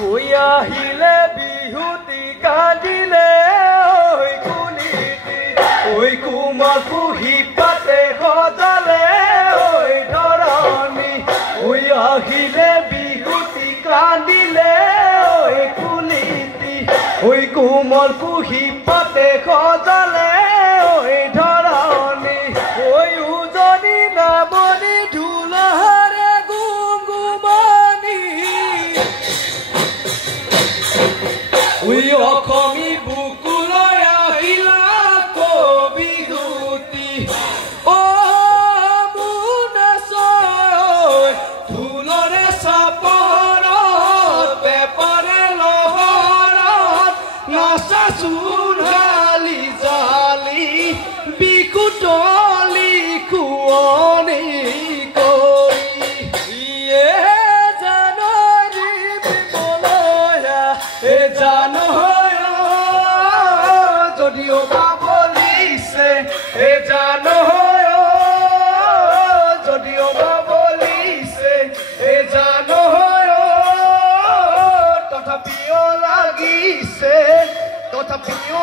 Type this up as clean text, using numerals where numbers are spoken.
ঐ আহিলে বিহুতি কান্দিলে ঐ কুলিতি ঐ কোমল কুহি পাতে সজালে ঐ ধৰণী ঐ আহিলে বিহুতি কান্দিলে ঐ কুলিতি ঐ কোমল কুহি পাতে সজালে ঐ ধৰণী ঐ উজনি নামনি ঢোলহাৰে গুমগুমনি ঐ অসমী বুকুলৈ আহিলা কবিহুতি অ মুনাচয় ঢোলৰে চাপৰত পেপাৰে লহৰত নাচা চোধালি জালি বিকুটলি খুৱনি কৰি ইয়ে জাননী বিমলয়া এ জানয় যদিও বাবলিছে এ জানয় যদিও বাবলিছে এ জানয় তথাপিও লাগিছে তথাপিও